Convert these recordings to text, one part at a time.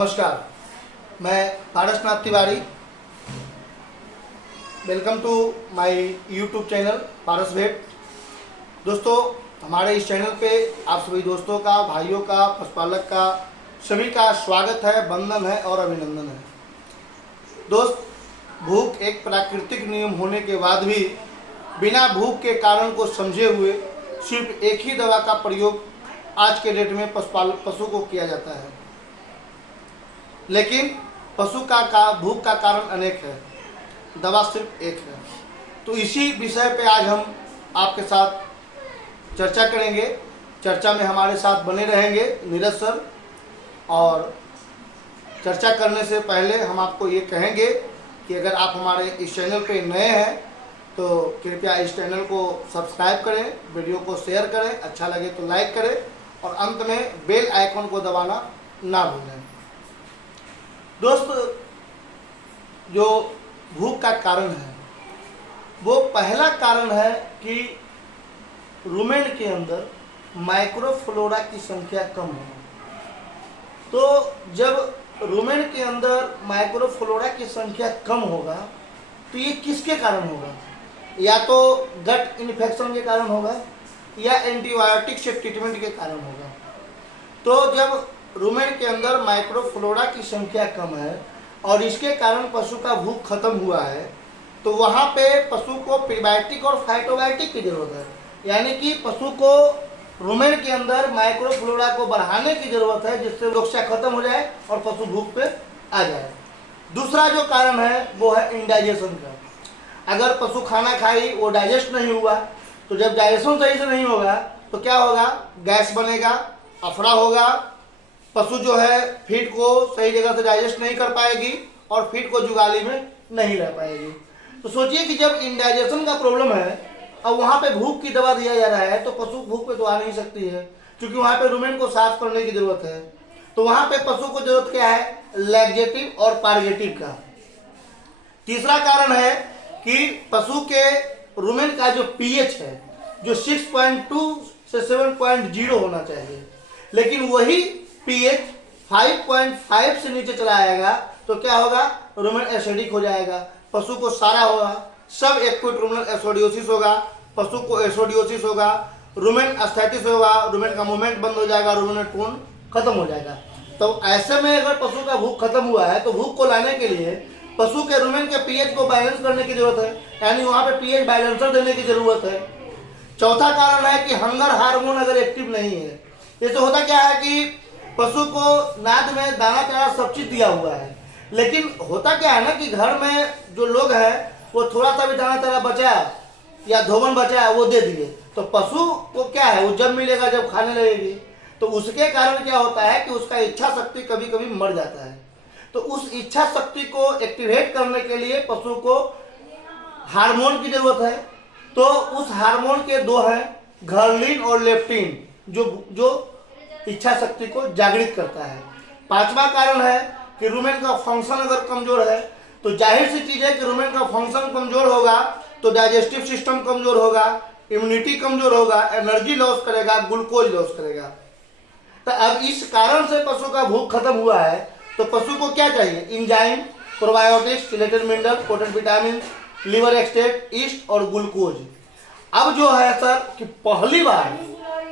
नमस्कार, मैं Parasnath Tiwari. Welcome to my YouTube channel Paras Bhet. दोस्तों, हमारे इस चैनल पे आप सभी दोस्तों का, भाइयों का, पशुपालक का, सभी का स्वागत है, वंदन है और अभिनंदन है। दोस्त, भूख एक प्राकृतिक नियम होने के बाद भी बिना भूख के कारण को समझे हुए सिर्फ एक ही दवा का प्रयोग आज के डेट में पशु को किया जाता है। लेकिन पशु का भूख का कारण अनेक है, दवा सिर्फ एक है। तो इसी विषय पे आज हम आपके साथ चर्चा करेंगे। चर्चा में हमारे साथ बने रहेंगे नीरज सर। और चर्चा करने से पहले हम आपको ये कहेंगे कि अगर आप हमारे इस चैनल पे नए हैं तो कृपया इस चैनल को सब्सक्राइब करें, वीडियो को शेयर करें, अच्छा लगे तो लाइक करें और अंत में बेल आइकन को दबाना ना भूलें। दोस्त, जो भूख का कारण है वो पहला कारण है कि रुमेन के अंदर माइक्रोफ्लोरा की संख्या कम है। तो जब रुमेन के अंदर माइक्रोफ्लोरा की संख्या कम होगा तो ये किसके कारण होगा? या तो गट इन्फेक्शन के कारण होगा या एंटीबायोटिक से ट्रीटमेंट के कारण होगा। तो जब रुमेन के अंदर माइक्रोफ्लोरा की संख्या कम है और इसके कारण पशु का भूख खत्म हुआ है तो वहाँ पे पशु को प्रीबायोटिक और फाइटोबायोटिक की जरूरत है। यानी कि पशु को रुमेन के अंदर माइक्रोफ्लोरा को बढ़ाने की जरूरत है जिससे रोगशा खत्म हो जाए और पशु भूख पे आ जाए। दूसरा जो कारण है वो है इंडाइजेशन का। अगर पशु खाना खाई, वो डाइजेस्ट नहीं हुआ, तो जब डाइजेशन सही से नहीं होगा तो क्या होगा? गैस बनेगा, अफरा होगा, पशु जो है फीड को सही जगह से डाइजेस्ट नहीं कर पाएगी और फीड को जुगाली में नहीं रह पाएगी। तो सोचिए कि जब इंडाइजेशन का प्रॉब्लम है और वहाँ पे भूख की दवा दिया जा रहा है तो पशु भूख पे तो आ नहीं सकती है, क्योंकि वहाँ पे रुमेन को साफ करने की जरूरत है। तो वहाँ पे पशु को जरूरत क्या है? लैक्सेटिव और पार्गेटिव का। तीसरा कारण है कि पशु के रुमेन का जो पीएच है जो 6.2 से 7.0 होना चाहिए, लेकिन वही पीएच 5.5 से नीचे चला आएगा तो क्या होगा? रुमेन एसिडिक हो जाएगा, पशु को सारा होगा, सब एक्यूट रुमेनल एसिडोसिस होगा, पशु को एसिडोसिस होगा, रुमेन एस्थेटिस होगा, रुमेन का मूवमेंट बंद हो जाएगा, रुमेन टोन खत्म हो जाएगा। तो ऐसे में अगर पशु का भूख खत्म हुआ है तो भूख को लाने के लिए पशु के रुमेन के पीएच को बैलेंस करने की जरूरत है, यानी वहाँ पे पीएच बैलेंसर देने की जरूरत है। चौथा कारण है कि हंगर हार्मोन अगर एक्टिव नहीं है। जैसे होता क्या है कि पशु को नाद में दाना चारा सब चीज दिया हुआ है, लेकिन होता क्या है ना कि घर में जो लोग हैं वो थोड़ा सा भी दाना चारा बचा या धोबन बचा वो दे दिए, तो पशु को क्या है, वो जब मिलेगा जब खाने लगेगी। तो उसके कारण क्या होता है कि उसका इच्छा शक्ति कभी कभी मर जाता है। तो उस इच्छा शक्ति को एक्टिवेट करने के लिए पशु को हार्मोन की जरूरत है। तो उस हार्मोन के दो हैं, घर्लिन और लेप्टिन, जो इच्छा शक्ति को जागृत करता है। पांचवा कारण है कि रुमेन का फंक्शन अगर कमजोर है तो जाहिर सी चीज है कि रुमेन का फंक्शन कमजोर होगा तो डाइजेस्टिव सिस्टम कमजोर होगा, इम्यूनिटी कमजोर होगा, एनर्जी लॉस करेगा, ग्लूकोज लॉस करेगा। तो अब इस कारण से पशु का भूख खत्म हुआ है तो पशु को क्या चाहिए? Enzyme, probiotics, chelated mineral, potent vitamin, liver extract, east और ग्लूकोज। अब जो है सर कि पहली बार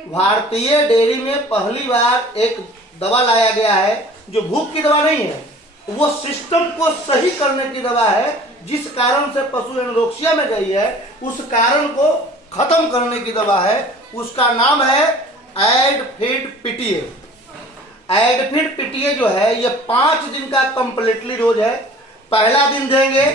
भारतीय डेयरी में पहली बार एक दवा लाया गया है जो भूख की दवा नहीं है, वो सिस्टम को सही करने की दवा है। जिस कारण से पशु एनोरेक्सिया में गई है उस कारण को खत्म करने की दवा है। उसका नाम है एडफिड पीटीए। एडफिड पीटीए जो है ये 5 दिन का कंप्लीटली डोज है। पहला दिन देंगे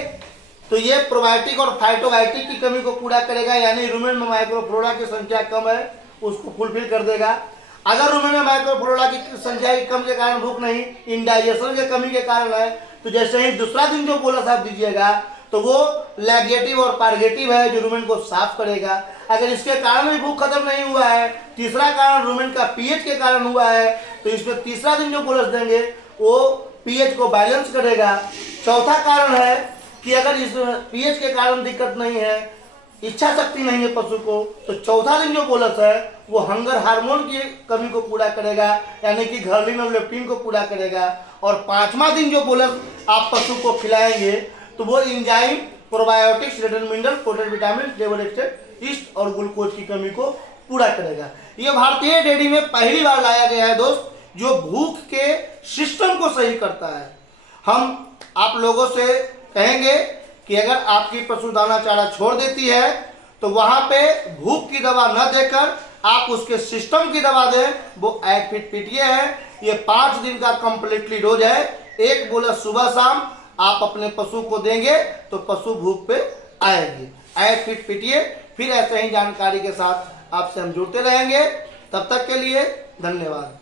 तो ये प्रोबायोटिक और फाइटोबायोटिक की कमी को पूरा करेगा, यानी रुमेन में माइक्रोफ्लोरा की संख्या कम है उसको फुलफिल कर देगा। अगर रुमेन में माइक्रोफ्लोरा की संख्या कम के कारण भूख नहीं, इंडाइजेशन के कमी के कारण है, तो जैसे ही दूसरा दिन जो बोला साहब दीजिएगा तो वो लैक्सेटिव और पार्गेटिव है जो रुमेन को साफ करेगा। अगर इसके कारण भी भूख खत्म नहीं हुआ है, तीसरा कारण रुमेन का पीएच के कारण हुआ है, तो इसमें तीसरा दिन जो बोलस देंगे वो पीएच को बैलेंस करेगा। चौथा कारण है कि अगर इस पीएच के कारण दिक्कत नहीं है, इच्छा शक्ति नहीं है पशु को, तो चौथा दिन जो बोलस है वो हंगर हार्मोन की कमी को पूरा करेगा, यानी कि घर्लिन और लेप्टिन को पूरा करेगा। और पांचवा दिन जो बोलस आप पशु को खिलाएंगे तो वो enzyme, probiotics, return mineral, protein, vitamin, level एक्सट्रेट, east और ग्लूकोज की कमी को पूरा करेगा। ये भारतीय डेयरी में पहली बार लाया गया है दोस्त, जो भूख के सिस्टम को सही करता है। हम आप लोगों से कहेंगे कि अगर आपकी पशु दाना चारा छोड़ देती है तो वहां पे भूख की दवा न देकर आप उसके सिस्टम की दवा दें। वो एक्ट पीटीए है, ये 5 दिन का कंप्लीटली डोज है। एक बोला सुबह शाम आप अपने पशु को देंगे तो पशु भूख पे आएगी। Act PTA. फिर ऐसे ही जानकारी के साथ आपसे हम जुड़ते रहेंगे। तब तक के लिए धन्यवाद।